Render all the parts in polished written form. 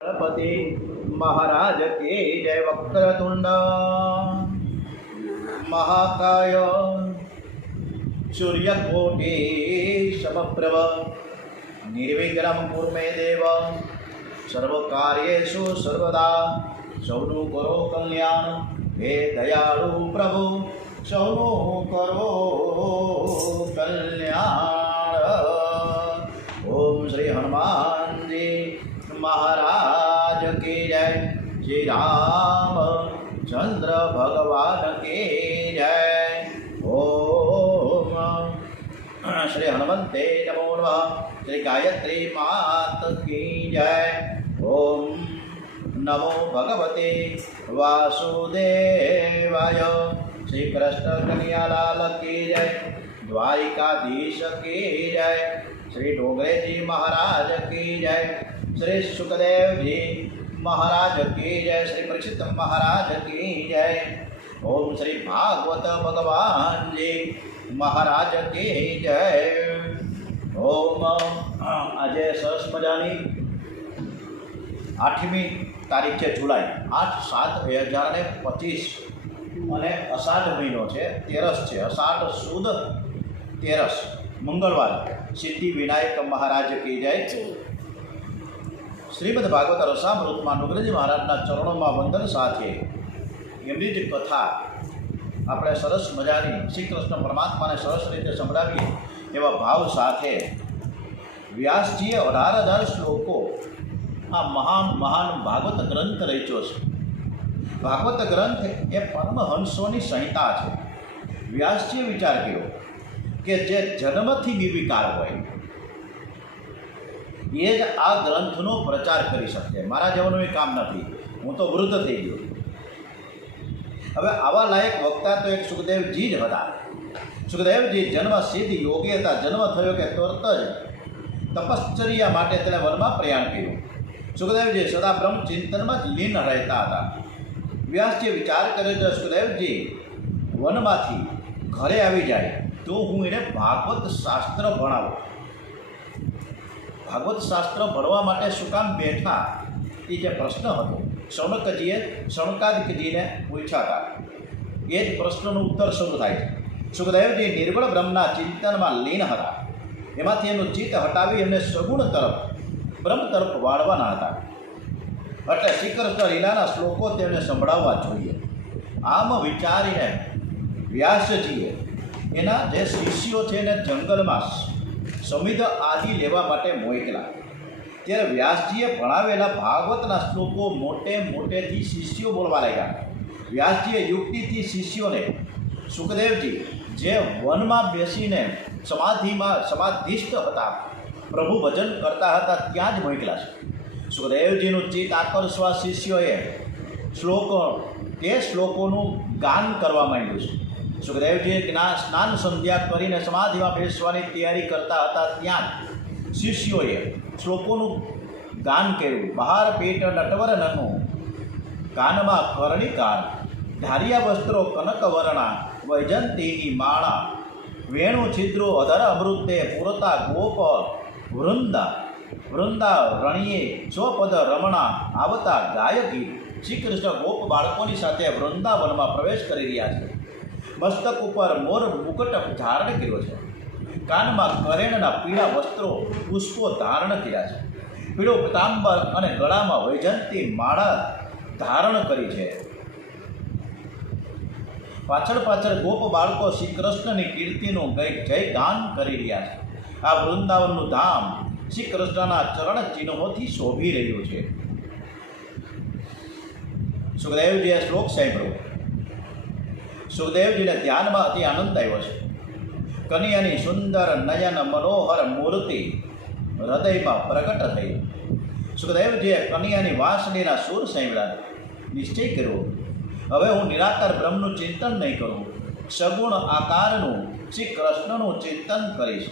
गणपति महाराज की जय। वक्रतुंड महाकाय सूर्यकोटि समप्रभ निर्विघ्नं कुरु मे देव। सर्वकार्येषु सर्वदा सौनु करो कल्याण। हे दयालु प्रभु सौनु करो कल्याण। ओम श्री हनुमान जी महाराज की जय। श्री राम चंद्र भगवान की जय। ओम श्री हनुमते नमो नमः। श्री गायत्री मात की जय। ओम नमो भगवते वासुदेवाय। श्री कृष्ण कन्हैयालाल की जय। द्वारिकाधीश की जय। श्री डोंगरे जी महाराज की जय। श्री सुखदेव जी महाराज की जय। श्री परीक्षित महाराज की जय। ओम श्री भागवत भगवान जी महाराज की जय। ओम आज सरस मजानी 8મી તારીખ છે જુલાઈ 8/7/2025 અને અષાઢ મહિનો છે, તેરસ છે, અષાઢ સુદ તેરસ મંગળવાર। સિદ્ધિ વિનાયક મહારાજ की जय। શ્રીમદ ભાગવત રસામૃતમાં નુગ્રજી મહારાજના ચરણોમાં વંદન સાથે એમની જ કથા આપણે સરસ મજાની શ્રી કૃષ્ણ પરમાત્માને સરસ રીતે સંભળાવીએ એવા ભાવ સાથે વ્યાસજીએ 18,000 શ્લોકો આ મહાન ભાગવત ગ્રંથ રચ્યો છે। ભાગવત ગ્રંથ એ પરમહંસોની સંહિતા છે। વ્યાસજીએ વિચાર કર્યો કે જે જન્મથી નિર્વિકાર હોય એ જ આ ગ્રંથનો પ્રચાર કરી શકે। મારા જેવાનું એ કામ નથી, હું તો વૃદ્ધ થઈ ગયો। હવે આવા લાયક વક્તા તો એક સુખદેવજી જ હતા। સુખદેવજી જન્મ સિદ્ધ યોગી હતા। જન્મ થયો કે તરત જ તપશ્ચર્યા માટે તેણે વનમાં પ્રયાણ કર્યું। સુખદેવજી સદા બ્રહ્મ ચિંતનમાં જ લીન રહેતા હતા। વ્યાસજીએ વિચાર કર્યો કે સુખદેવજી વનમાંથી ઘરે આવી જાય તો હું એને ભાગવત શાસ્ત્ર ભણાવું। ભાગવત શાસ્ત્ર ભણવા માટે શું કામ બેઠા એ જે પ્રશ્ન હતો શૌનકજીએ શૌનકાદિકજીને પૂછ્યા હતા। એ જ પ્રશ્નનો ઉત્તર શરૂ થાય છે। સુખદેવજી નિર્ગુણ બ્રહ્મના ચિંતનમાં લીન હતા। એમાંથી એનું ચિત્ત હટાવી એમને સગુણ તરફ બ્રહ્મ તરફ વાળવાના હતા। એટલે શ્રી કૃષ્ણ લીલાના શ્લોકો તેમને સંભળાવવા જોઈએ। આમ વિચારીને વ્યાસજીએ એના જે શિષ્યો છે એને જંગલમાં સમિધ આદિ લેવા માટે મોકલા। ત્યારે વ્યાસજીએ ભણાવેલા ભાગવતના શ્લોકો મોટેથી શિષ્યો બોલવા લાગ્યા। વ્યાસજીએ યુક્તિથી શિષ્યોને સુખદેવજી જે વનમાં બેસીને સમાધિસ્થ હતા, પ્રભુ ભજન કરતા હતા, ત્યાં જ મોકલા છે। સુખદેવજીનું ચિત્ત આકર્ષવા શિષ્યોએ તે શ્લોકોનું ગાન કરવા માંડ્યું છે। સુખદેવજી સ્નાન સંધ્યા કરીને સમાધિમાં બેસવાની તૈયારી કરતા હતા, ત્યાં શિષ્યોએ શ્લોકોનું ગાન કર્યું। બહાર પેટ નટવરનનું કાનમાં કર્ણિકાર, ધારિયા વસ્ત્રો કનકવર્ણા, વૈજંતીની માળા, વેણુ છિદ્રો અધર અમૃતે પૂરતા ગોપ વૃંદા રણીએ સ્વપદ રમણા આવતા ગાયકી। શ્રી કૃષ્ણ ગોપ બાળકોની સાથે વૃંદાવનમાં પ્રવેશ કરી રહ્યા છે। મસ્તક ઉપર મોર મુકટ ધારણ કર્યો છે। કાનમાં કરેણના પીળા વસ્ત્રો પુષ્પો ધારણ કર્યા છે। પીળો પીતાંબર અને ગળામાં વૈજંતી માળા ધારણ કરી છે। પાછળ ગોપ બાળકો શ્રી કૃષ્ણની કીર્તિનું જય ગાન કરી રહ્યા છે। આ વૃંદાવનનું ધામ શ્રી કૃષ્ણના ચરણ ચિહ્નોથી શોભી રહ્યું છે। સુખદેવજીએ શ્લોક સાંભળ્યો। સુખદેવજીને ધ્યાનમાં અતિ આનંદ આવ્યો છે। કન્યાની સુંદર નયન મનોહર મૂર્તિ હૃદયમાં પ્રગટ થઈ। સુખદેવજીએ કન્યાની વાંસળીના સૂર સાંભળ્યા। નિશ્ચય કર્યો, હવે હું નિરાકાર બ્રહ્મનું ચિંતન નહીં કરું, સગુણ આકારનું શ્રી કૃષ્ણનું ચિંતન કરીશ।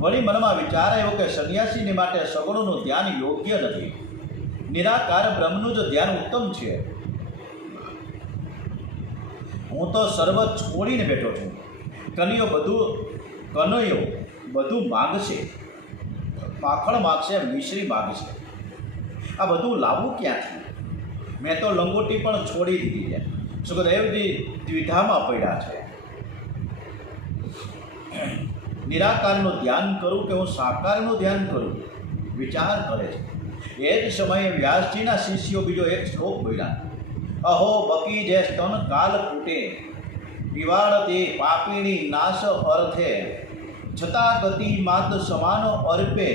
વળી મનમાં વિચાર આવ્યો કે સંન્યાસીની માટે સગુણનું ધ્યાન યોગ્ય નથી, નિરાકાર બ્રહ્મનું જ ધ્યાન ઉત્તમ છે। હું તો સર્વ છોડીને બેઠો છું। કનૈયો બધું માગશે, માખણ માગશે, મિશ્રી માગશે। આ બધું લાવવું ક્યાંથી? મેં તો લંગોટી પણ છોડી દીધી છે. સુખદેવજી દ્વિધામાં પડ્યા છે. નિરાકારનું ધ્યાન કરું કે હું સાકારનું ધ્યાન કરું, વિચાર કરે છે. એ જ સમયે વ્યાસજીના શિષ્યો બીજો એક શ્લોક બોલ્યા. અહો બકી જે સ્તન કાલ કૂટે, પીવાડતી પાપીણી નાશ અર્થે, છતાં ગતિ માત સમાનો અર્પે,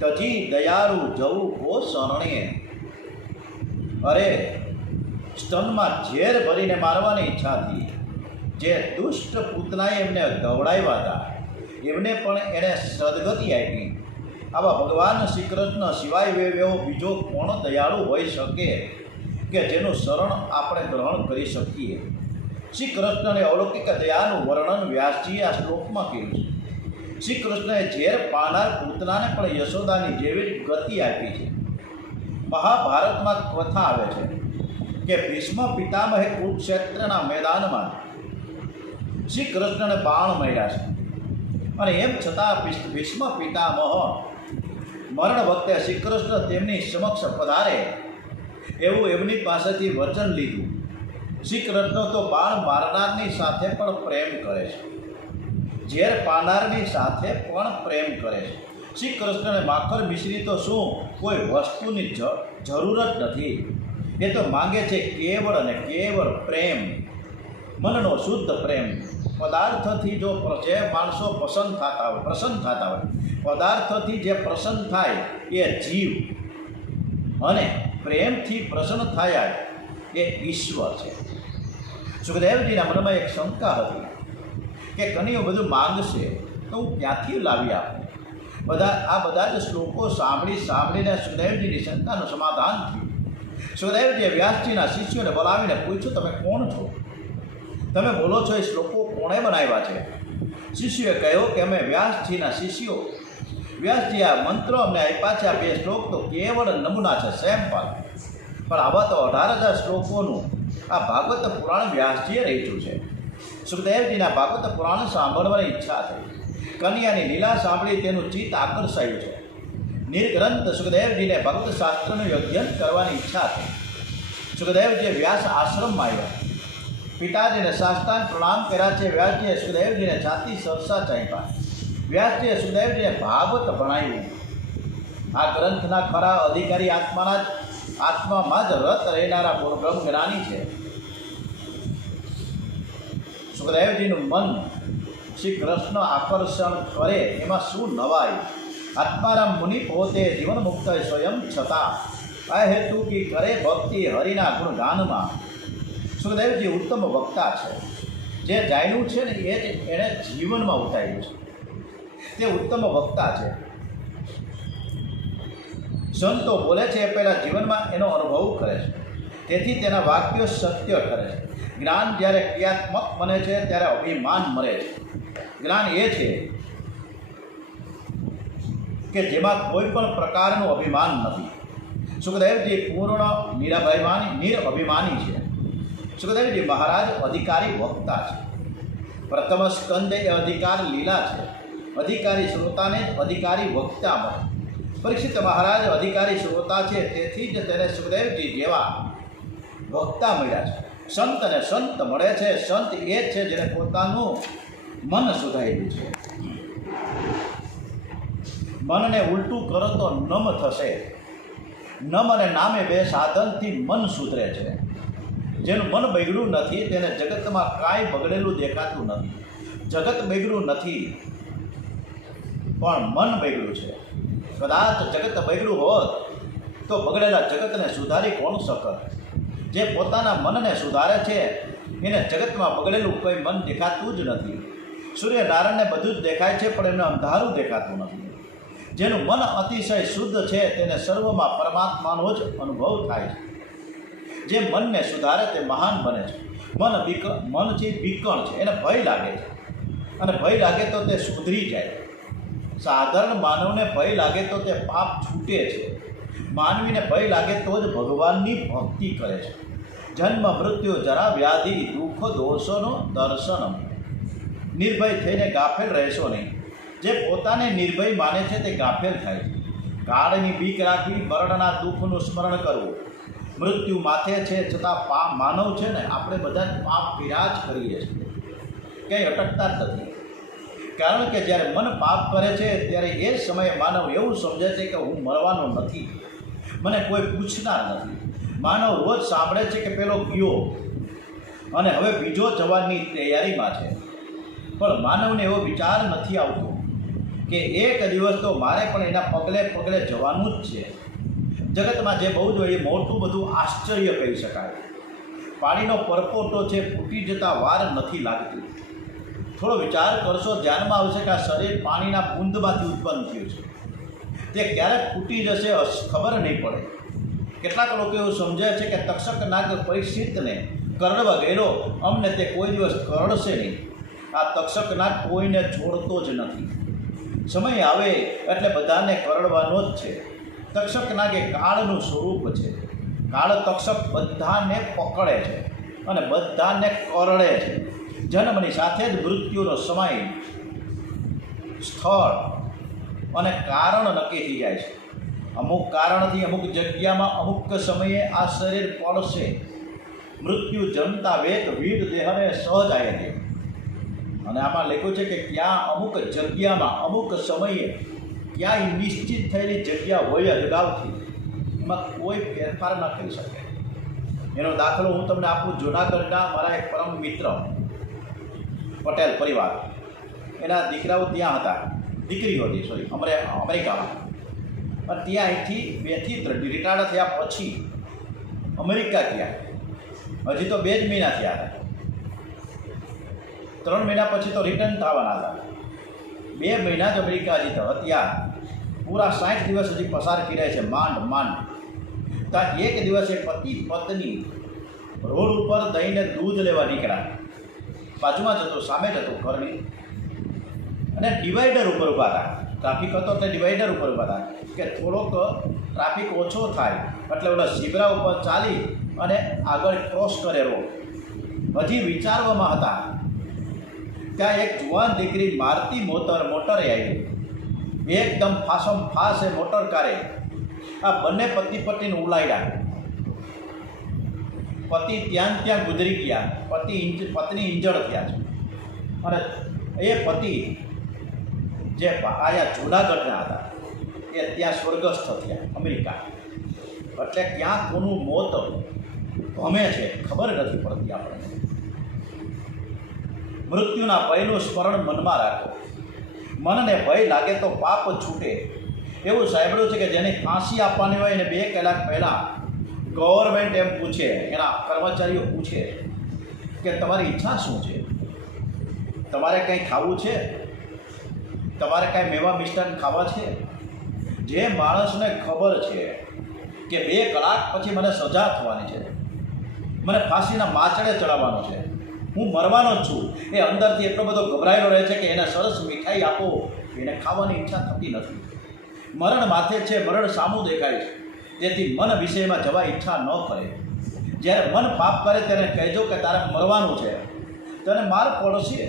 તજી દયાળુ જવું કો શરણે. અરે સ્તનમાં ઝેર ભરીને મારવાની ઈચ્છાથી જે દુષ્ટ પૂતનાએ એમને ગવડાવ્યા હતા, એમને પણ એણે સદગતિ આપી. આવા ભગવાન શ્રી કૃષ્ણ સિવાય એવો બીજો કોણ દયાળુ હોઈ શકે કે જેનું શરણ આપણે ગ્રહણ કરી શકીએ? શ્રી કૃષ્ણને અલૌકિક દયાનું વર્ણન વ્યાસજીએ આ શ્લોકમાં કર્યું છે. શ્રી કૃષ્ણએ ઝેર પાનાર પૂતનાને પણ યશોદાની જેવી જ ગતિ આપી છે. મહાભારતમાં કથા આવે છે કે ભીષ્મ પિતામહે કુરુક્ષેત્રના મેદાનમાં શ્રી કૃષ્ણને બાણ માર્યા છે, અને એમ છતાં ભીષ્મ પિતામહ મરણ વખતે શ્રી કૃષ્ણ તેમની સમક્ષ પધારે એવું એમની પાસેથી વચન લીધું. શ્રી કૃષ્ણ તો બાણ મારનારની સાથે પણ પ્રેમ કરે છે, ઝેર પાનારની સાથે પણ પ્રેમ કરે છે. શ્રી કૃષ્ણને માખર મિશ્રી તો શું કોઈ વસ્તુની જરૂર જ નથી. એ તો માંગે છે કેવળ અને કેવળ પ્રેમ, મનનો શુદ્ધ પ્રેમ. પદાર્થથી જો જે માણસો પ્રસન્ન થતા હોય, પદાર્થથી જે પ્રસન્ન થાય એ જીવ, અને પ્રેમથી પ્રસન્ન થયા એ ઈશ્વર છે. સુખદેવજીના મનમાં એક શંકા હતી કે કનૈયો બધું માંગશે તો હું ક્યાંથી લાવી આપું? બધા જ શ્લોકો સાંભળીને સુખદેવજીની શંકાનું સમાધાન થયું. સુખદેવજીએ વ્યાસજીના શિષ્યોને બોલાવીને પૂછ્યું, તમે કોણ છો? તમે બોલો છો એ શ્લોકો કોણે બનાવ્યા છે? શિષ્યોએ કહ્યું કે અમે વ્યાસજીના શિષ્યો. વ્યાસજી આ મંત્રો અમને આપ્યા છે. આ 2 શ્લોક તો કેવળ નમૂના છે, સેમ્પલ. પણ આવા તો 18,000 શ્લોકોનું આ ભાગવત પુરાણ વ્યાસજીએ રચ્યું છે. સુખદેવજીના ભાગવત પુરાણ સાંભળવાની ઈચ્છા થઈ. કન્યાની લીલા સાંભળી તેનું ચિત્ત આકર્ષાયું છે. નિર્ગ્રંથ સુખદેવજીને ભક્ત શાસ્ત્રનું અધ્યયન કરવાની ઈચ્છા થઈ. સુખદેવજીએ વ્યાસ આશ્રમમાં આવ્યા. પિતાજીને સાષ્ટાંગ પ્રણામ કર્યા છે. વ્યાસજીએ સુખદેવજીને છાતી સરસા ચાંપ્યા. વ્યાસજીએ સુખદેવજીને ભાગવત ભણાવ્યું. આ ગ્રંથના ખરા અધિકારી આત્મામાં જ રત રહેનારા બ્રહ્મ જ્ઞાની છે. સુખદેવજીનું મન શ્રી કૃષ્ણ આકર્ષણ કરે એમાં શું નવાઈ? આત્મારામ મુનિ પોતે જીવન મુક્ત સ્વયં છતાં આ હેતુ કી કરે ભક્તિ હરિના ગુણગાનમાં. સુખદેવજી ઉત્તમ વક્તા છે. જે જાણ્યું છે ને એ જ એણે જીવનમાં ઉતાર્યું છે. તે ઉત્તમ વક્તા છે. સંતો બોલે છે એ પહેલાં જીવનમાં એનો અનુભવ કરે છે, તેથી તેના વાક્યો સત્ય ઠરે છે. જ્ઞાન જ્યારે ક્રિયાત્મક બને છે ત્યારે અભિમાન મરે છે. જ્ઞાન એ છે કે જેમાં કોઈ પણ પ્રકારનું અભિમાન નથી. સુખદેવજી પૂર્ણ નિરઅભિમાની છે. સુખદેવજી મહારાજ અધિકારી વક્તા છે. પ્રથમ સ્કંદે એ અધિકાર લીલા છે. અધિકારી શ્રોતાને જ અધિકારી વક્તા મળે. પરીક્ષિત મહારાજ અધિકારી શ્રોતા છે, તેથી જ તેને સુખદેવજી જેવા વક્તા મળ્યા છે. સંતને સંત મળે છે. સંત એ જ છે જેને પોતાનું મન સુધાર્યું છે. મનને ઉલટું કરો તો નમ થશે. નમ અને નામે 2 સાધનથી મન સુધરે છે. જેનું મન બગડ્યું નથી તેને જગતમાં કાંઈ બગડેલું દેખાતું નથી. જગત બગડ્યું નથી, પણ મન બગડ્યું છે. કદાચ જગત બગડ્યું હોત તો બગડેલા જગતને સુધારી કોણ શકત? જે પોતાના મનને સુધારે છે એને જગતમાં બગડેલું કોઈ મન દેખાતું જ નથી. સૂર્યનારાયણને બધું જ દેખાય છે, પણ એમને અંધારું દેખાતું નથી. જેનું મન અતિશય શુદ્ધ છે તેને સર્વમાં પરમાત્માનો જ અનુભવ થાય છે. જે મનને સુધારે તે મહાન બને છે. મન છે વિકણ છે, એને ભય લાગે છે, અને ભય લાગે તો તે સુધરી જાય. સાધારણ માનવને ભય લાગે તો તે પાપ છૂટે છે. માનવીને ભય લાગે તો જ ભગવાનની ભક્તિ કરે છે. જન્મ મૃત્યુ જરા વ્યાધિ દુઃખ દોષોનો દર્શન. નિર્ભય થઈને ગાફેલ રહેશો નહીં. જે પોતાને નિર્ભય માને છે તે ગાફેલ થાય છે. કાળની બીક રાખવી, મરણના દુઃખનું સ્મરણ કરવું. મૃત્યુ માથે છે છતાં માનવ છે ને આપણે બધા જ પાપ કર્યા જ કરીએ છીએ, ક્યાંય અટકતા જ નથી. કારણ કે જ્યારે મન પાપ કરે છે ત્યારે એ સમયે માનવ એવું સમજે છે કે હું મરવાનો નથી, મને કોઈ પૂછનાર નથી. માનવ રોજ સાંભળે છે કે પેલો ગયો અને હવે બીજો જવાનની તૈયારીમાં છે, પણ માનવને એવો વિચાર નથી આવતો કે એક દિવસ તો મારે પણ એના પગલે પગલે જવાનું જ છે. જગતમાં જે બહુ જ એ મોટું બધું આશ્ચર્ય કહી શકાય. પાણીનો પરપોટો છે ફૂટી જતાં વાર નથી લાગતી. થોડો વિચાર કરશો, ધ્યાનમાં આવશે કે આ શરીર પાણીના બૂંદમાંથી ઉત્પન્ન થયું છે, તે ક્યારેક ફૂટી જશે ખબર નહીં પડે. કેટલાક લોકો એવું સમજે છે કે તક્ષક નાગ પરીક્ષિતને કરડવા ગયેલો, અમને તે કોઈ દિવસ કરડશે નહીં. આ તક્ષક નાગ કોઈને છોડતો જ નથી. સમય આવે એટલે બધાને કરડવાનો જ છે. તક્ષક નાગ એ કાળનું સ્વરૂપ છે. કાળ તક્ષક બધાને પકડે છે અને બધાને કરડે છે. જન્મની સાથે જ મૃત્યુનો સમય, સ્થળ અને કારણ નક્કી થઈ જાય છે. અમુક કારણથી અમુક જગ્યામાં અમુક સમયે આ શરીર પડશે. મૃત્યુ જનતા વેદ વીડ દેહને સહજ આવે છે. અને આમાં લખ્યું છે કે ક્યાં અમુક જગ્યામાં અમુક સમયે ક્યાંય નિશ્ચિત થયેલી જગ્યા હોય અગાઉથી, એમાં કોઈ ફેરફાર ન કરી શકે. એનો દાખલો હું તમને આપું. જૂનાગઢના મારા એક પરમ મિત્ર પટેલ પરિવાર, એના દીકરાઓ ત્યાં હતા, દીકરીઓ હતી સોરી, અમેરિકામાં. અને ત્યાં અહીંથી 2 થી રિટાયર્ડ થયા પછી અમેરિકા ગયા. હજી તો 2 જ મહિના થયા હતા. 3 મહિના પછી તો રિટર્ન થવાના હતા. 2 મહિના જ અમેરિકા હજી તો ત્યાં પૂરા 60 દિવસ હજી પસાર કર્યા છે માંડ. ત્યાં એક દિવસે પતિ પત્ની રોડ ઉપર દહીંને દૂધ લેવા નીકળ્યા. બાજુમાં જ હતો, સામે જ હતો ઘરની, અને ડિવાઈડર ઉપર ઊભા હતા. ટ્રાફિક હતો એટલે ડિવાઈડર ઉપર ઊભા હતા કે થોડોક ટ્રાફિક ઓછો થાય એટલે ઓલા ઝીબ્રા ઉપર ચાલી અને આગળ ક્રોસ કરે રોડ. હજી વિચારવામાં હતા ત્યાં એક જુવાન દીકરી મારતી મોટરે આવી. એકદમ ફાસમ ફાસ એ મોટર કારે આ બંને પતિ પત્નીને ઉલાડ્યા. પતિ ત્યાં ગુજરી ગયા, પત્ની ઇન્જર્ડ થયા છે. અને એ પતિ જે આયા જૂનાગઢના હતા એ ત્યાં સ્વર્ગસ્થ થયા અમેરિકા. એટલે ક્યાં કોનું મોત ભમે છે ખબર નથી પડતી આપણને. મૃત્યુના ભયનું સ્મરણ મનમાં રાખો. મનને ભય લાગે તો પાપ છૂટે. એવું સાંભળ્યું છે કે જેને ફાંસી આપવાની હોય એને 2 કલાક પહેલાં ગવર્મેન્ટ એમ પૂછે, એના કર્મચારીઓ પૂછે કે તમારી ઈચ્છા શું છે, તમારે કંઈ ખાવું છે, તમારે કાંઈ મેવા મિષ્ટાન ખાવા છે. જે માણસને ખબર છે કે 2 કલાક પછી મને સજા થવાની છે, મને ફાંસીના માચડે ચડાવવાનો છે, હું મરવાનો જ છું, એ અંદરથી એટલો બધો ગભરાયેલો રહે છે કે એને સરસ મીઠાઈ આપો એને ખાવાની ઈચ્છા થતી નથી. મરણ માથે છે, મરણ સામું દેખાય છે, તેથી મન વિષયમાં જવા ઈચ્છા ન કરે. જ્યારે મન પાપ કરે ત્યારે કહેજો કે તારે મરવાનું છે, તને માર પડશે,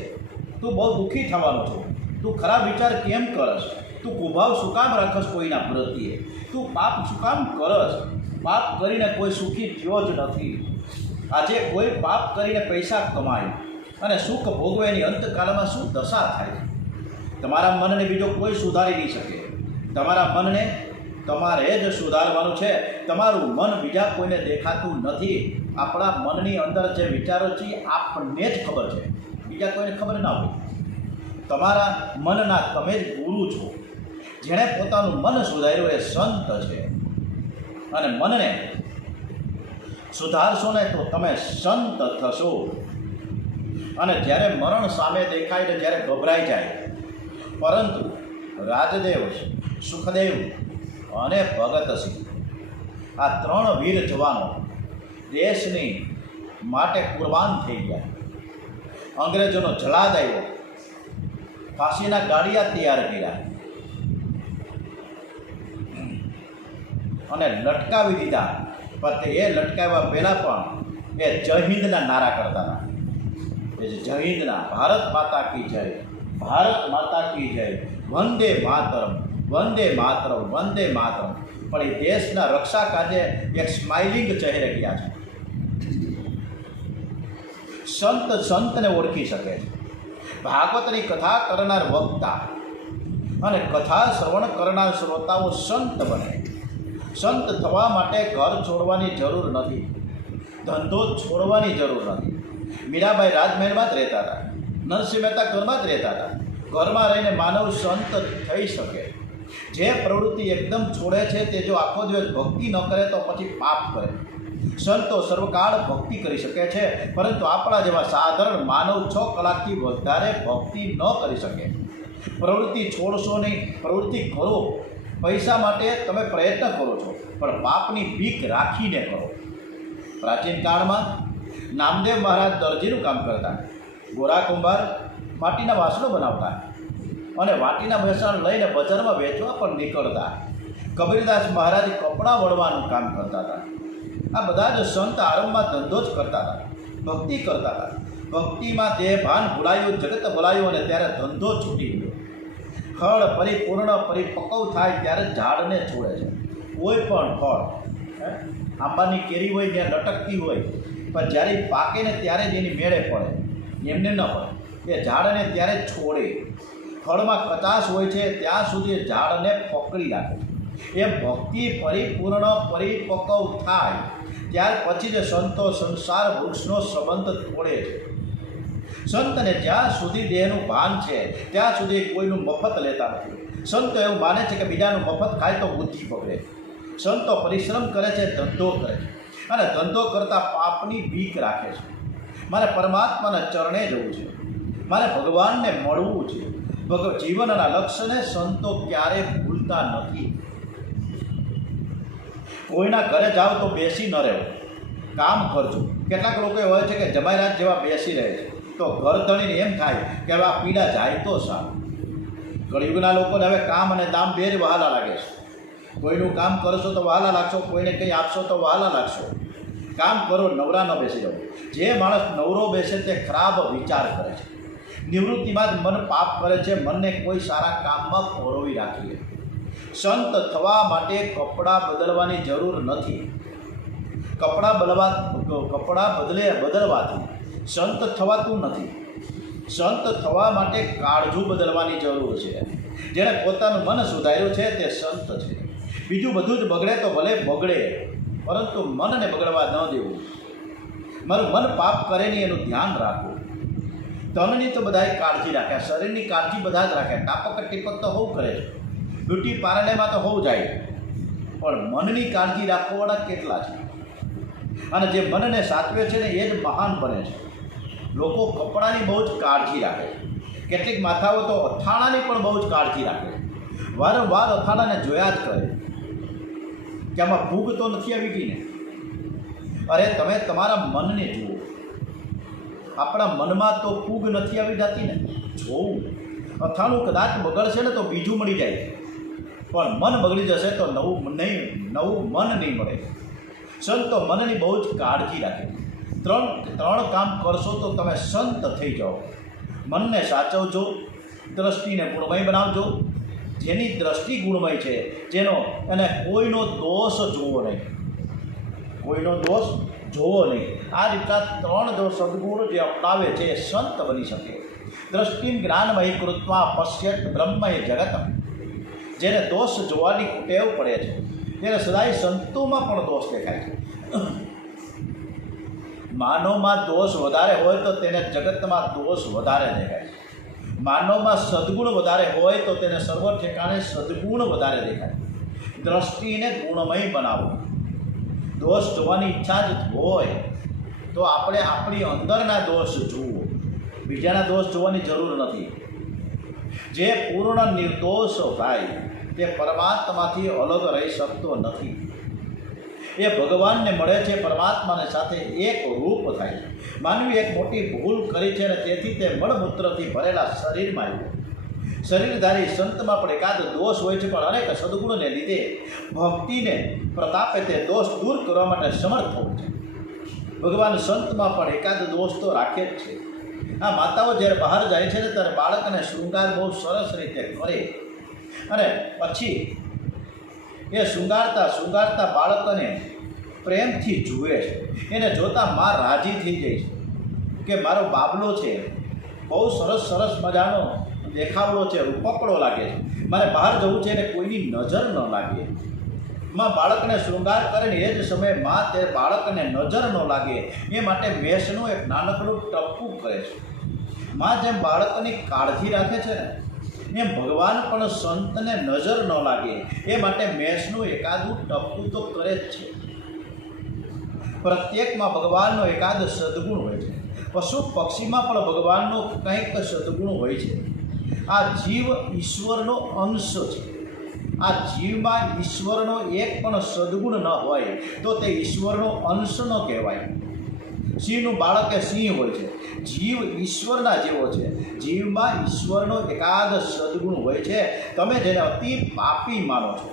તું બહુ દુઃખી થવાનો છો, તું ખરાબ વિચાર કેમ કરસ, તું કુભાવ શું કામ રાખસ કોઈના પ્રત્યે, તું પાપ શું કામ કરસ. પાપ કરીને કોઈ સુખી થયો જ નથી. આજે કોઈ પાપ કરીને પૈસા કમાય અને સુખ ભોગવે એની અંતકાળમાં શું દશા થાય. તમારા મનને બીજો કોઈ સુધારી નહીં શકે. તમારા મનને તમારે જ સુધારવાનું છે. તમારું મન બીજા કોઈને દેખાતું નથી. આપણા મનની અંદર જે વિચારો છે આપણને જ ખબર છે, બીજા કોઈને ખબર ના હોય. તમારા મનના તમે જ ગુરુ છો. જેણે પોતાનું મન સુધાર્યું એ સંત છે. અને મનને સુધારશો ને તો તમે સંત થશો. અને જ્યારે મરણ સામે દેખાય ને જ્યારે ગભરાઈ જાય, પરંતુ રાજદેવ, સુખદેવ અને ભગતસિંહ આ 3 વીર જવાનો દેશની માટે કુરબાન થઈ ગયા. અંગ્રેજોનો જલાદ આવ્યો, ફાંસીના ગાડિયા તૈયાર કર્યા અને લટકાવી દીધા. પણ એ લટકાવ્યા પહેલાં પણ એ જય હિન્દના નારા કરતા હતા. એ જય હિન્દના, ભારત માતા કી જય, ભારત માતા કી જય, વંદે માતરમ, વંદે માતરમ વંદે માતરમ. પણ એ દેશના રક્ષા કાર્ય એક સ્માઇલિંગ ચહેરે ગયા છે. સંત સંતને ઓળખી શકે છે. ભાગવતની કથા કરનાર વક્તા અને કથા શ્રવણ કરનાર શ્રોતાઓ સંત બને. સંત થવા માટે ઘર છોડવાની જરૂર નથી, ધંધો છોડવાની જરૂર નથી. મીરાબાઈ રાજમહેલમાં જ રહેતા હતા, નરસિંહ મહેતા ઘરમાં જ રહેતા હતા. ઘરમાં રહીને માનવ સંત થઈ શકે. જે પ્રવૃત્તિ એકદમ છોડે છે તે જો આખો દિવસ ભક્તિ ન કરે તો પછી પાપ કરે. સંતો સર્વકાળ ભક્તિ કરી શકે છે, પરંતુ આપણા જેવા સાધારણ માનવ 6 કલાકથી વધારે ભક્તિ ન કરી શકે. પ્રવૃત્તિ છોડશો નહીં, પ્રવૃત્તિ કરો. પૈસા માટે તમે પ્રયત્ન કરો છો, પણ પાપની બીક રાખીને કરો. પ્રાચીન કાળમાં નામદેવ મહારાજ દરજીનું કામ કરતા. ગોરા કુંભાર માટીના વાસણો બનાવતા અને વાટીના વાસણ લઈને બજારમાં વેચવા પણ નીકળતા. કબીરદાસ મહારાજ કપડાં વળવાનું કામ કરતા હતા. આ બધા જ સંત આરંભમાં ધંધો જ કરતા હતા, ભક્તિ કરતા હતા. ભક્તિમાં દેહ ભાન ભૂલાયું, જગત ભૂલાયું અને ત્યારે ધંધો છૂટી ગયો. ફળ પરિપૂર્ણ પરિપક્વ થાય ત્યારે ઝાડને છોડે છે. કોઈ પણ ફળ, આંબાની કેરી હોય ત્યાં લટકતી હોય, પણ જ્યારે પાકે ને ત્યારે જ એની મેળે પડે, એમને ન પડે. એ ઝાડને ત્યારે છોડે. ફળમાં કચાશ હોય છે ત્યાં સુધી ઝાડને પકડી રાખે. એ ભક્તિ પરિપૂર્ણ પરિપક્વ થાય ત્યાર પછી જ સંતો સંસાર વૃક્ષનો સંબંધ તોડે છે. સંતને જ્યાં સુધી દેહનું ભાન છે ત્યાં સુધી કોઈનું મફત લેતા નથી. સંતો એવું માને છે કે બીજાનું મફત ખાય તો બુદ્ધિ પકડે. સંતો પરિશ્રમ કરે છે, ધંધો કરે છે, અને ધંધો કરતાં પાપની બીક રાખે છે. મારે પરમાત્માના ચરણે જવું છે, મારે ભગવાનને મળવું છે. જીવનના લક્ષ્યને સંતો ક્યારેય ભૂલતા નથી. કોઈના ઘરે જાઓ તો બેસી ન રહેવું, કામ કરજો. કેટલાક લોકો હોય છે કે જમાઈરાજ જેવા બેસી રહે છે, તો ઘર ધણીને એમ થાય કે હવે આ પીડા જાય તો સારું. કળિયુગના લોકોને હવે કામ અને દામ બે જ વહાલા લાગે છે. કોઈનું કામ કરશો તો વહાલા લાગશો, કોઈને કંઈ આપશો તો વહાલા લાગશો. કામ કરો, નવરા ન બેસી જાઓ. જે માણસ નવરો બેસે તે ખરાબ વિચાર કરે છે. નિવૃત્તિમાં જ મન પાપ કરે છે. મનને કોઈ સારા કામમાં પરોવી રાખીએ. સંત થવા માટે કપડાં બદલવાની જરૂર નથી. કપડાં બદલવાથી સંત થવાતું નથી. સંત થવા માટે કાળજું બદલવાની જરૂર છે. જેણે પોતાનું મન સુધાર્યું છે તે સંત છે. બીજું બધું જ બગડે તો ભલે બગડે, પરંતુ મનને બગડવા ન દેવું. મારું મન પાપ કરે નહીં એનું ધ્યાન રાખવું. તનની તો બધાએ કાળજી રાખે, શરીરની કાળજી બધા જ રાખે. ટાપક ટીપક તો હોવું કરે છે, બ્યુટી પાર્લરમાં તો હોવું જાય, પણ મનની કાળજી રાખવાવાળા કેટલા છે? અને જે મનને સાચવે છે ને એ જ મહાન બને છે. લોકો કપડાની બહુ જ કાળજી રાખે છે. કેટલીક માથાઓ તો અથાણાની પણ બહુ જ કાળજી રાખે છે. વારંવાર અથાણાને જોયા જ કરે કે આમાં ફૂગ તો નથી આવી ગઈ ને. અરે તમે તમારા મનને જુઓ. આપણા મનમાં તો ફૂગ નથી આવી જતી ને. જોવું, અથાણું કદાચ બગડશે ને તો બીજું મળી જાય, પણ મન બગડી જશે તો નવું મન નહીં મળે. સંતો મનની બહુ જ કાળજી રાખે. ત્રણ કામ કરશો તો તમે સંત થઈ જાઓ. મનને સાચવજો, દ્રષ્ટિને ગુણમય બનાવજો. જેની દ્રષ્ટિ ગુણમય છે, જેનો અને કોઈનો દોષ જોવો નહીં, કોઈનો દોષ જોવો નહીં. આ રીતના 3 જો સદગુણ જે અપનાવે છે એ સંત બની શકે. દ્રષ્ટિ જ્ઞાનમય કૃત્વા પશ્યત બ્રહ્મય જગત. જેને દોષ જોવાની ટેવ પડે છે તેને સદાય સંતોમાં પણ દોષ દેખાય છે. માનવમાં દોષ વધારે હોય તો તેને જગતમાં દોષ વધારે દેખાય છે. માનવમાં સદગુણ વધારે હોય તો તેને સર્વ ઠેકાણે સદગુણ વધારે દેખાય. દ્રષ્ટિને ગુણમય બનાવો. દોષ જોવાની ઈચ્છા જ હોય તો આપણે આપણી અંદરના દોષ જુઓ, બીજાના દોષ જોવાની જરૂર નથી. જે પૂર્ણ નિર્દોષ થાય તે પરમાત્માથી અલગ રહી શકતો નથી. એ ભગવાનને મળે છે, પરમાત્માને સાથે એક રૂપ થાય છે. માનવી એક મોટી ભૂલ કરી છે અને તેથી તે મળમૂત્રથી ભરેલા શરીરમાં આવ્યો. શરીરધારી સંતમાં પણ એકાદ દોષ હોય છે, પણ અનેક સદગુણને લીધે ભક્તિને પ્રતાપે તે દોષ દૂર કરવા માટે સમર્થ હોય છે. ભગવાન સંતમાં પણ એકાદ દોષ તો રાખે જ છે. આ માતાઓ જ્યારે બહાર જાય છે ને ત્યારે બાળકને શૃંગાર બહુ સરસ રીતે કરે. અને પછી એ શૃંગારતા બાળકને પ્રેમથી જુએ છે. એને જોતાં મા રાજી થઈ જાય છે કે મારો બાબલો છે, બહુ સરસ મજાનો દેખાવડો છે, રૂપકડો લાગે છે, મારે બહાર જવું છે એટલે કોઈની નજર ન લાગે. માં બાળકને શૃંગાર કરે ને એ જ સમયે માં તે બાળકને નજર ન લાગે એ માટે મેષનું એક નાનકડું ટપકું કરે છે. માં જેમ બાળકની કાળજી રાખે છે ને એમ ભગવાન પણ સંતને નજર ન લાગે એ માટે મેષનું એકાદું ટપકું તો કરે જ છે. પ્રત્યેકમાં ભગવાનનો એકાદ સદગુણ હોય છે. પશુ પક્ષીમાં પણ ભગવાનનો કંઈક સદગુણ હોય છે. આ જીવ ઈશ્વરનો અંશ છે. આ જીવમાં ઈશ્વરનો એક પણ સદગુણ ન હોય તો તે ઈશ્વરનો અંશ ન કહેવાય. સિંહનું બાળક એ સિંહ હોય છે. જીવ ઈશ્વરના જેવો છે. જીવમાં ઈશ્વરનો એકાદ સદગુણ હોય છે. તમે જેને અતિ પાપી માનો છો,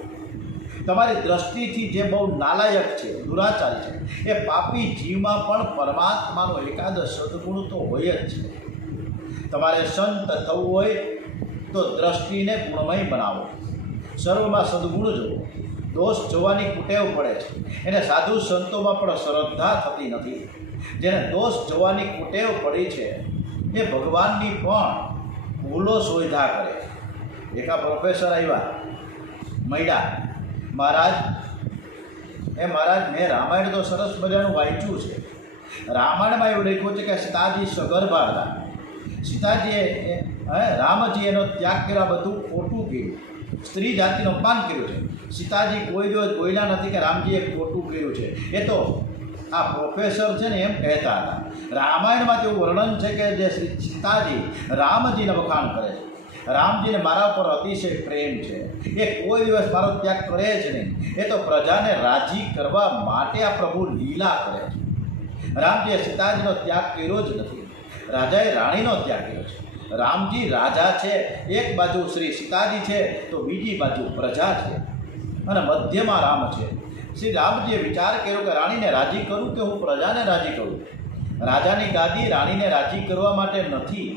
તમારી દ્રષ્ટિથી જે બહુ નાલાયક છે, દુરાચારી છે, એ પાપી જીવમાં પણ પરમાત્માનો એકાદ સદગુણ તો હોય જ છે. તમારે સંત થવું હોય તો દ્રષ્ટિને ગુણમય બનાવો, સર્વમાં સદગુણ જુઓ. દોષ જોવાની કુટેવ પડે છે એને સાધુ સંતોમાં પણ શ્રદ્ધા થતી નથી. જેને દોષ જોવાની કુટેવ પડી છે એ ભગવાનની પણ ભૂલો શોધા કરે. એકા પ્રોફેસર આવ્યા મૈડા, મહારાજ મેં રામાયણ તો સરસ મજાનું વાંચ્યું છે. રામાયણમાં એવું લખ્યું છે કે સીતાજી સગર્ભા હતા. સીતાજીએ રામજી એનો ત્યાગ કર્યા, બધું ખોટું કર્યું, સ્ત્રી જાતિનું અપમાન કર્યું છે. સીતાજી કોઈ દિવસ બોલ્યા નથી કે રામજીએ ખોટું કર્યું છે. એ તો આ પ્રોફેસર છે ને એમ કહેતા હતા. રામાયણમાં તેવું વર્ણન છે કે જે સીતાજી રામજીને વખાણ કરે છે. રામજીને મારા ઉપર અતિશય પ્રેમ છે, એ કોઈ દિવસ મારો ત્યાગ કરે જ નહીં. એ તો પ્રજાને રાજી કરવા માટે આ પ્રભુ લીલા કરે છે. રામજીએ સીતાજીનો ત્યાગ કર્યો જ નથી, રાજાએ રાણીનો ત્યાગ કર્યો છે. રામજી રાજા છે, એક બાજુ શ્રી સીતાજી છે તો બીજી બાજુ પ્રજા છે, અને મધ્યમાં રામ છે. શ્રી રામજીએ વિચાર કર્યો કે રાણીને રાજી કરું કે હું પ્રજાને રાજી કરું. રાજાની ગાદી રાણીને રાજી કરવા માટે નથી,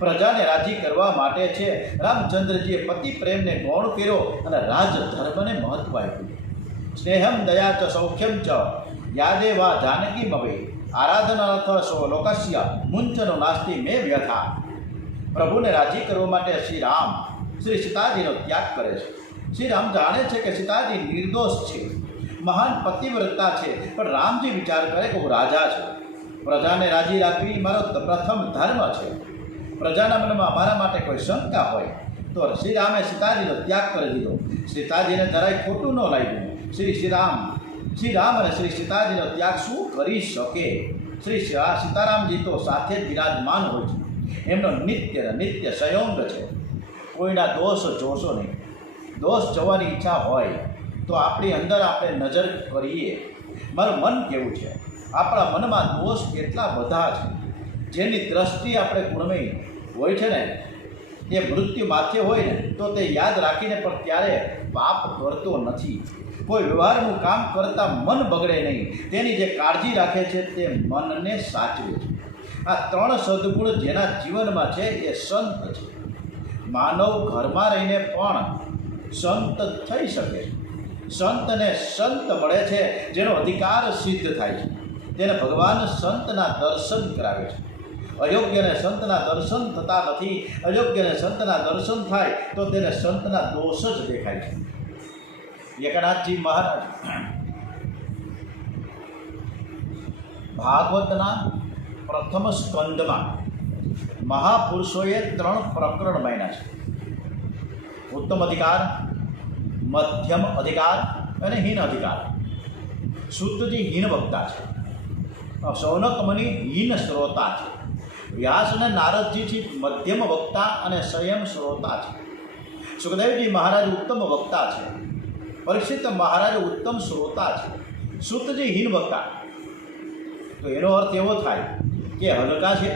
પ્રજાને રાજી કરવા માટે છે. રામચંદ્રજીએ પતિ પ્રેમને ગૌણ કર્યો અને રાજધર્મને મહત્વ આપ્યું. સ્નેહમ દયા ચ સૌખ્યમ ચ યાદે વા જાનકી મવે આરાધનાર્થ સો લોકસ્ય મુંચનો નાસ્તિ મે વ્યથા. પ્રભુને રાજી કરવા માટે શ્રી રામ શ્રી સીતાજીનો ત્યાગ કરે છે. શ્રી રામ જાણે છે કે સીતાજી નિર્દોષ છે, મહાન પતિવ્રતા છે, પણ રામજી વિચાર કરે કે હું રાજા છું, પ્રજાને રાજી રાખવી મારો પ્રથમ ધર્મ છે. પ્રજાના મનમાં મારા માટે કોઈ શંકા હોય તો શ્રી રામે સીતાજીનો ત્યાગ કરી દીધો. સીતાજીને જરાય ખોટું ન લાગ્યું. શ્રી રામ અને શ્રી સીતાજીનો ત્યાગ શું કરી શકે? શ્રી સીતારામજી તો સાથે જ વિરાજમાન હોય છે. એમનો નિત્ય સંયોગ છે. કોઈના દોષ જોશો નહીં. દોષ જોવાની ઈચ્છા હોય તો આપણી અંદર આપણે નજર કરીએ, મારું મન કેવું છે. આપણા મનમાં દોષ કેટલા બધા છે. જેની દ્રષ્ટિ આપણે ગુણમય હોય છે ને, એ મૃત્યુ માથે હોય ને તો તે યાદ રાખીને પણ ત્યારે પાપ કરતો નથી. કોઈ વ્યવહારનું કામ કરતાં મન બગડે નહીં તેની જે કાળજી રાખે છે તે મનને સાચવે છે. આ ત્રણ સદગુણ જેના જીવનમાં છે એ સંત છે. માનવ ઘરમાં રહીને પણ સંત થઈ શકે છે. સંતને સંત મળે છે જેનો અધિકાર સિદ્ધ થાય છે. તેને ભગવાન સંતના દર્શન કરાવે છે. અયોગ્યને સંતના દર્શન થતા નથી. અયોગ્યને સંતના દર્શન થાય તો તેને સંતના દોષ જ દેખાય છે. એકનાથજી મહારાજ ભાગવતના પ્રથમ સ્કંદમાં મહાપુરુષોએ 3 પ્રકરણ બાંધ્યા છે. ઉત્તમ અધિકાર, મધ્યમ અધિકાર અને હીન અધિકાર. શુદ્ધજી હીન વક્તા છે, શૌનક મુનિ હીન શ્રોતા છે, વ્યાસ અને નારદજીથી મધ્યમ વક્તા અને સંયમ શ્રોતા છે, સુખદેવજી મહારાજ ઉત્તમ વક્તા છે, પરીક્ષિત મહારાજ ઉત્તમ શ્રોતા છે, શુદ્ધજી હીન વક્તા. તો એનો અર્થ એવો થાય કે હલકા છે,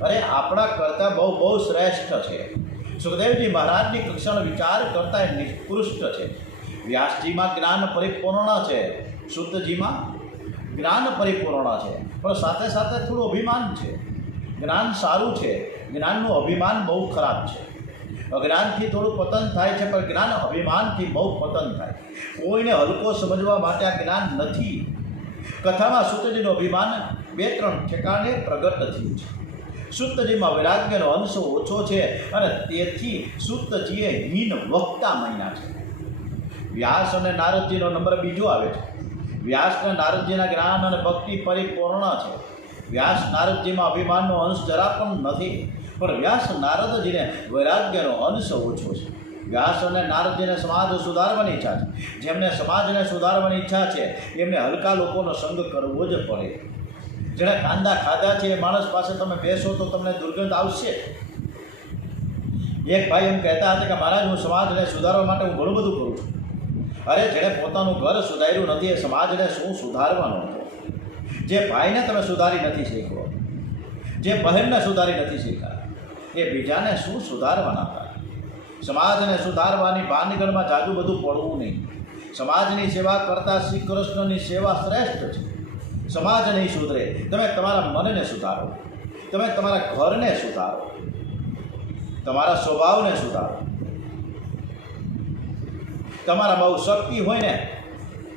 અરે આપણા કરતાં બહુ શ્રેષ્ઠ છે. સુખદેવજી મહારાજની કક્ષાનો વિચાર કરતાં એ નિકૃષ્ટ છે. વ્યાસજીમાં જ્ઞાન પરિપૂર્ણ છે, શુદ્ધજીમાં જ્ઞાન પરિપૂર્ણ છે, પણ સાથે સાથે થોડું અભિમાન છે. જ્ઞાન સારું છે, જ્ઞાનનું અભિમાન બહુ ખરાબ છે. અજ્ઞાનથી થોડું પતન થાય છે, પણ જ્ઞાન અભિમાનથી બહુ પતન થાય. કોઈને હલકો સમજવા માટે આ જ્ઞાન નથી. કથામાં સૂતજીનું અભિમાન 2-3 ઠેકાણે પ્રગટ થયું છે. સૂતજીમાં વૈરાગ્યનો અંશ ઓછો છે અને તેથી સૂતજીએ હીન વક્તા માન્યા છે. વ્યાસ અને નારદજીનો નંબર બીજો આવે છે. વ્યાસ અને નારદજીના જ્ઞાન અને ભક્તિ પરિપૂર્ણ છે. વ્યાસ નારદજીમાં અભિમાનનો અંશ જરા પણ નથી, પણ વ્યાસ નારદજીને વૈરાગ્યનો અંશ ઓછો છે. વ્યાસ અને નારદજીને સમાજ સુધારવાની ઈચ્છા છે. જેમને સમાજને સુધારવાની ઈચ્છા છે એમને હલકા લોકોનો સંગ કરવો જ પડે. જેણે કાંદા ખાધા છે એ માણસ પાસે તમે બેસો તો તમને દુર્ગંધ આવશે. એક ભાઈ એમ કહેતા હતા કે મહારાજ, હું સમાજને સુધારવા માટે હું ઘણું બધું કરું છું. અરે, જેણે પોતાનું ઘર સુધાર્યું નથી એ સમાજને શું સુધારવાનો હતો? જે ભાઈને તમે સુધારી નથી શીખવો, જે બહેનને સુધારી નથી શીખ્યા, એ બીજાને શું સુધારવાના હતા? સમાજને સુધારવાની ભાનગઢમાં જાજુ બધું પડવું નહીં. સમાજની સેવા કરતાં શ્રી કૃષ્ણની સેવા શ્રેષ્ઠ છે. સમાજ નહીં સુધરે, તમે તમારા મનને સુધારો, તમે તમારા ઘરને સુધારો, તમારા સ્વભાવને સુધારો. તમારા બહુ શક્તિ હોય ને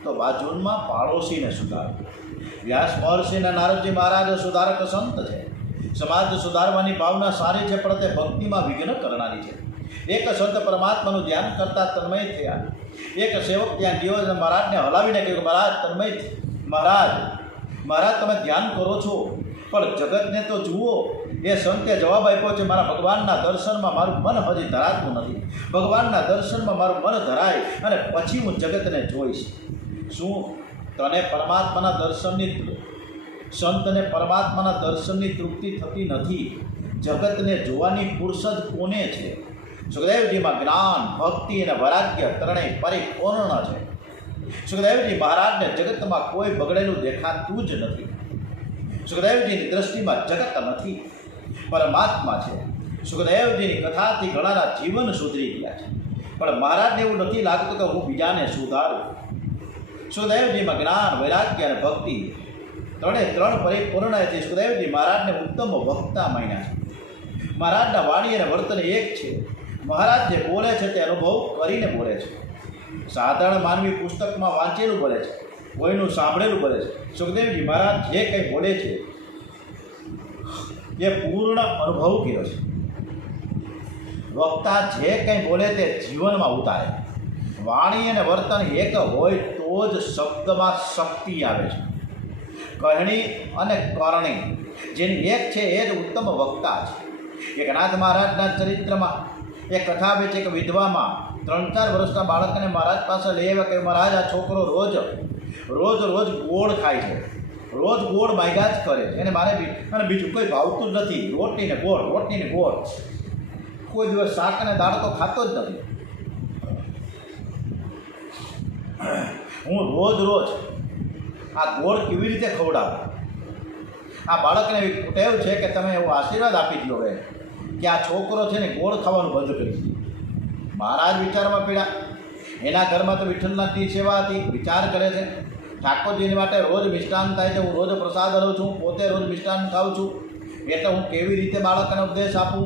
તો બાજુમાં પાડોશીને સુધારો. વ્યાસ મહર્ષિ અને નારદજી મહારાજ સુધારક સંત છે. સમાજ સુધારવાની ભાવના સારી છે, પણ તે ભક્તિમાં વિઘ્ન કરનારી છે. એક સંત પરમાત્માનું ધ્યાન કરતા તન્મય થયા. એક સેવક ત્યાં ગયો અને મહારાજને હલાવીને કહ્યું, મહારાજ તન્મય, મહારાજ તમે ધ્યાન કરો છો પણ જગતને તો જુઓ. એ સંતે જવાબ આપ્યો છે, મારા ભગવાનના દર્શનમાં મારું મન હજી ધરાતું નથી. ભગવાનના દર્શનમાં મારું મન ધરાય અને પછી હું જગતને જોઈશ. શું તને પરમાત્માના દર્શનની, સંતને પરમાત્માના દર્શનની તૃપ્તિ થતી નથી? જગતને જોવાની ફુરસદ કોને છે? સુખદેવજીમાં જ્ઞાન, ભક્તિ અને વૈરાગ્ય ત્રણેય પરિપૂર્ણ છે. સુખદેવજી મહારાજને જગતમાં કોઈ બગડેલું દેખાતું જ નથી. સુખદેવજીની દ્રષ્ટિમાં જગત નથી, પરમાત્મા છે. સુખદેવજીની કથાથી ઘણાના જીવન સુધરી ગયા છે, પણ મહારાજને એવું નથી લાગતું કે હું બીજાને સુધારું. સુખદેવજીમાં જ્ઞાન, વૈરાગ્ય અને ભક્તિ ત્રણ પરિપૂર્ણ છે. સુખદેવજી મહારાજને ઉત્તમ વક્તા માન્યા છે. મહારાજના વાણી અને વર્તન એક છે. મહારાજ જે બોલે છે તે અનુભવ કરીને બોલે છે. સાધારણ માનવી પુસ્તકમાં વાંચેલું બોલે છે, કોઈનું સાંભળેલું બોલે છે. સુખદેવજી મહારાજ જે કંઈ બોલે છે એ પૂર્ણ અનુભવ કર્યો છે. વક્તા જે કંઈ બોલે તે જીવનમાં ઉતારે. વાણી અને વર્તન એક હોય તો જ શબ્દમાં શક્તિ આવે છે. કહણી અને કરણી જેની એક છે એ જ ઉત્તમ વક્તા છે. એકનાથ મહારાજના ચરિત્રમાં એક કથા આવે છે કે વિધવામાં 3-4 વર્ષના બાળકને મહારાજ પાસે લઈ આવ્યા કે મહારાજ, આ છોકરો રોજ ગોળ ખાય છે, રોજ ગોળ માગ્યા જ કરે છે, એને મારે અને બીજું કોઈ ભાવતું જ નથી. રોટલી ને ગોળ, કોઈ દિવસ શાક અને દાળ તો ખાતો જ નથી. હું રોજ આ ગોળ કેવી રીતે ખવડાવું? આ બાળકને એવી ટેવ છે કે તમે એવો આશીર્વાદ આપી દો કે આ છોકરો છે ને ગોળ ખાવાનું બંધ કરી દે. મહારાજ વિચારમાં પીડા. એના ઘરમાં તો વિઠ્ઠલનાથની સેવા હતી, વિચાર કરે છે ઠાકોરજીની માટે રોજ મિષ્ટાન થાય છે, હું રોજ પ્રસાદ લઉં છું, પોતે રોજ મિષ્ટાન ખાઉં છું, એટલે હું કેવી રીતે બાળકને ઉપદેશ આપું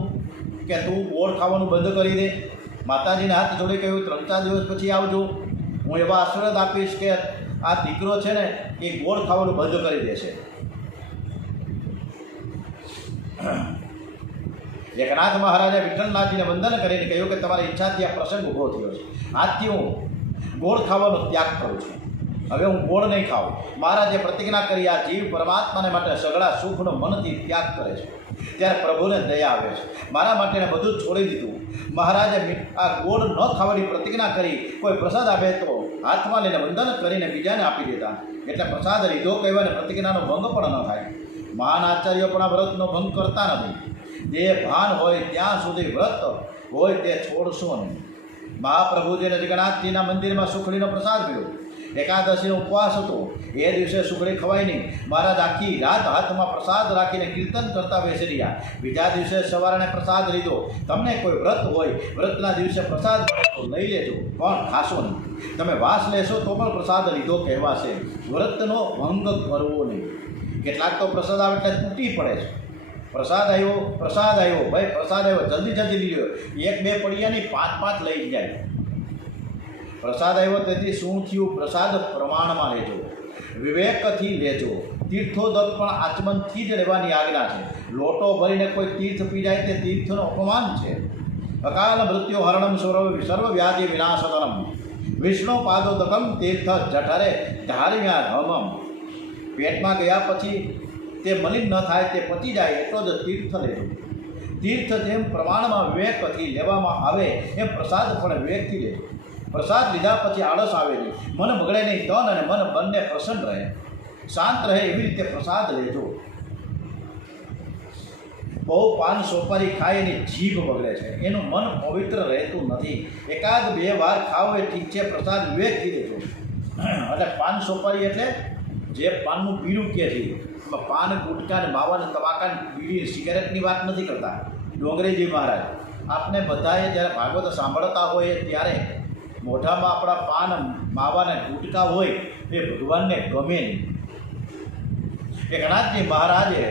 કે તું ગોળ ખાવાનું બંધ કરી દે? માતાજીને હાથ જોડી કહ્યું 3-4 દિવસ પછી આવજો, હું એવા આશીર્વાદ આપીશ કે આ દીકરો છે ને એ ગોળ ખાવાનું બંધ કરી દેશે. એકનાથ મહારાજે વિઠ્ઠલનાથજીને વંદન કરીને કહ્યું કે તમારી ઈચ્છાથી આ પ્રસંગ ઊભો થયો છે. આજથી હું ગોળ ખાવાનો ત્યાગ કરું છું. હવે હું ગોળ નહીં ખાઉં. મહારાજે પ્રતિજ્ઞા કરી આ જીવ પરમાત્માને માટે સઘળા સુખનો મનથી ત્યાગ કરે છે. ત્યારે પ્રભુને દયા આવે છે. મારા માટે બધું જ છોડી દીધું. મહારાજે આ ગોળ ન ખાવાની પ્રતિજ્ઞા કરી. કોઈ પ્રસાદ આપે તો હાથમાં લઈને વંદન કરીને બીજાને આપી દેતા, એટલે પ્રસાદ લીધો કહેવાય પ્રતિજ્ઞાનો ભંગ પણ ન થાય. મહાન આચાર્યો પણ આ વ્રતનો ભંગ કરતા નથી. દેહ ભાન હોય ત્યાં સુધી વ્રત હોય તે છોડશો નહીં. મહાપ્રભુજીને જગન્નાથજીના મંદિરમાં સુખડીનો પ્રસાદ મળ્યો. એકાદશીનો ઉપવાસ હતો, એ દિવસે સુખડી ખવાય નહીં. મહારાજ આખી રાત હાથમાં પ્રસાદ રાખીને કીર્તન કરતા બેસી રહ્યા. બીજા દિવસે સવારે પ્રસાદ લીધો. તમને કોઈ વ્રત હોય, વ્રતના દિવસે પ્રસાદ તો લઈ લેજો, પણ ખાશો નહીં. તમે વાસ લેશો તો પણ પ્રસાદ લીધો કહેવાશે. વ્રતનો ભંગ કરવો નહીં. કેટલાક તો પ્રસાદ આવે એટલે તૂટી પડે છે. પ્રસાદ આવ્યો ભાઈ, પ્રસાદ આવ્યો, જલ્દી જલ્દી લીધો, એક બે પડ્યા નહીં, પાંચ પાંચ લઈ જાય. પ્રસાદ આવ્યો તેથી શું થયું? પ્રસાદ પ્રમાણમાં લેજો, વિવેકથી લેજો. તીર્થોદક પણ આચમનથી જ લેવાની આજ્ઞા છે. લોટો ભરીને કોઈ તીર્થ પી જાય તે તીર્થનું અપમાન છે. અકાલ મૃત્યુ હરણમ સર્વ વ્યાધિ વિનાશતરમ વિષ્ણુ પાદોદકમ તીર્થ જઠરે ધાર્મ્યા હમમ. પેટમાં ગયા પછી તે મલિન ન થાય, તે પચી જાય એટલો જ તીર્થ લેજો. તીર્થ જેમ પ્રમાણમાં વિવેકથી લેવામાં આવે એમ પ્રસાદ પણ વિવેકથી લેજો. પ્રસાદ લીધા પછી આળસ આવે નહીં, મન બગડે નહીં, તન અને મન બંને પ્રસન્ન રહે, શાંત રહે, એવી રીતે પ્રસાદ લેજો. બહુ પાન સોપારી ખાય એની જીભ બગડે છે, એનું મન પવિત્ર રહેતું નથી. એકાદ બે વાર ખાવ એ ઠીક છે, પ્રસાદ વિવેકથી લેજો. એટલે પાન સોપારી એટલે જે પાનનું બીડું કહે છે, પાન ગુટકા ને માવા ને તમાકા બીડી સિગારેટની વાત નથી કરતા ડોંગરેજી મહારાજ. આપણે બધાએ જ્યારે ભાગવત સાંભળતા હોય ત્યારે મોઢામાં આપણા પાન માવા ને ગુટકા હોય એ ભગવાનને ગમે નહીં. એકનાથજી મહારાજે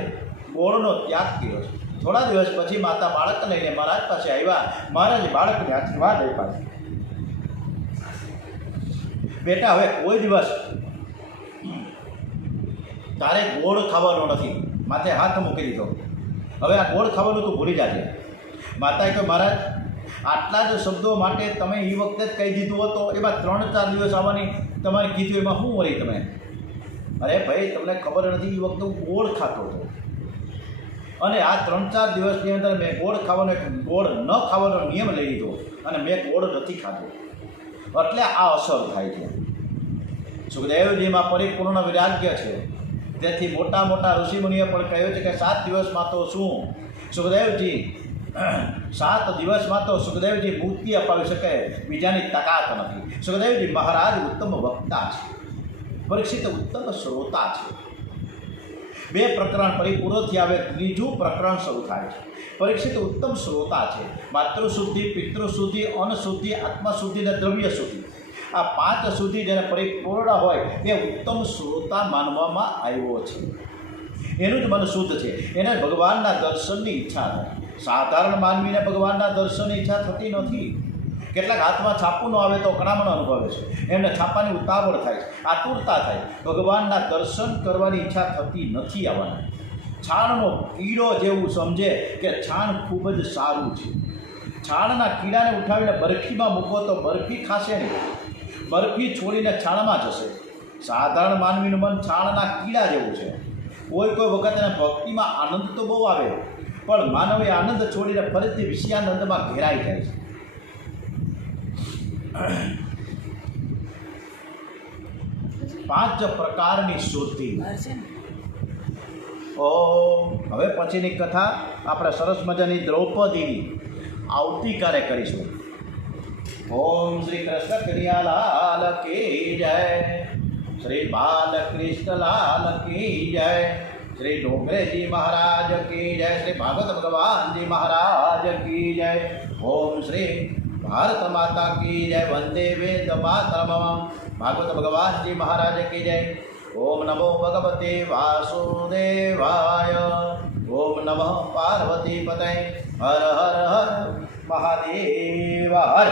ગોળનો ત્યાગ કર્યો છે. થોડા દિવસ પછી માતા બાળક લઈને મહારાજ પાસે આવ્યા. મહારાજે બાળકને આશીર્વાદ આપ્યા છે, બેટા હવે કોઈ દિવસ તારે ગોળ ખાવાનો નથી. માથે હાથ મૂકી દીધો, હવે આ ગોળ ખાવાનું તું ભૂલી જાજે. માતાએ કહ્યું મહારાજ આટલા જ શબ્દો માટે તમે એ વખતે જ કહી દીધું હતો, એમાં 3-4 દિવસ આવવાની તમારે કીધું, એમાં શું વળી તમે? અરે ભાઈ તમને ખબર નથી, એ વખતે હું ગોળ ખાતો હતો અને આ 3-4 દિવસની અંદર મેં ગોળ ન ખાવાનો નિયમ લઈ લીધો અને મેં ગોળ નથી ખાધો, એટલે આ અસર થાય છે. સુખદેવજીમાં પરિપૂર્ણ વૈરાગ્ય છે. તેથી મોટા મોટા ઋષિમુનિએ પણ કહ્યું છે કે 7 દિવસમાં તો શું સુખદેવજી 7 દિવસમાં તો સુખદેવજી મુક્તિ અપાવી શકે, બીજાની તાકાત નથી. સુખદેવજી મહારાજ ઉત્તમ વક્તા છે, પરીક્ષિત ઉત્તમ શ્રોતા છે. 2 પ્રકરણ પરિપૂર્ણ થયા, હવે 3જું પ્રકરણ શરૂ થાય છે. પરીક્ષિત ઉત્તમ શ્રોતા છે. માતૃશુદ્ધિ, પિતૃશુદ્ધિ, અન્નશુદ્ધિ, આત્મશુદ્ધિ અને દ્રવ્ય શુદ્ધિ, આ 5 શુદ્ધિ જેને પરિપૂર્ણ હોય એ ઉત્તમ શ્રોતા માનવામાં આવ્યો છે. એનું જ મન શુદ્ધ છે, એને ભગવાનના દર્શનની ઈચ્છા થાય. સાધારણ માનવીને ભગવાનના દર્શનની ઈચ્છા થતી નથી. કેટલાક હાથમાં છાપું ન આવે તો કણામણ અનુભવે છે, એમને છાપાની ઉતાવળ થાય છે, આતુરતા થાય. ભગવાનના દર્શન કરવાની ઈચ્છા થતી નથી. આવવાના છાણનો કીડો જેવું સમજે કે છાણ ખૂબ જ સારું છે. છાણના કીડાને ઉઠાવીને બરફીમાં મૂકો તો બરફી ખાશે નહીં, બરફી છોડીને છાણમાં જશે. સાધારણ માનવીનું મન છાણના કીડા જેવું છે. કોઈ વખત એને ભક્તિમાં આનંદ તો બહુ આવે, પણ માનવ એ આનંદ છોડીને ફરીથી વિષયાનંદમાં ઘેરાઈ જાય છે. 5 પ્રકારની શુદ્ધિ. હવે પછીની કથા આપણે સરસ મજાની દ્રૌપદીની આવતીકાલે કરીશું. ઓમ શ્રી કૃષ્ણ કનૈયાલાલ કી જય, શ્રી બાલકૃષ્ણલાલ કી જય, શ્રી ડોંગરેજી મહારાજ કી જય, શ્રી ભાગવત ભગવાનજી મહારાજ કી જય. ઓમ શ્રી ભારત માતા કી જય, વંદે વેદ માતરમ. ભાગવત ભગવાનજી મહારાજ કી જય. ઓમ નમો ભગવતે વાસુદેવાય. ઓમ નમઃ પાર્વતી પતય. હર હર હર મહાદેવ હર.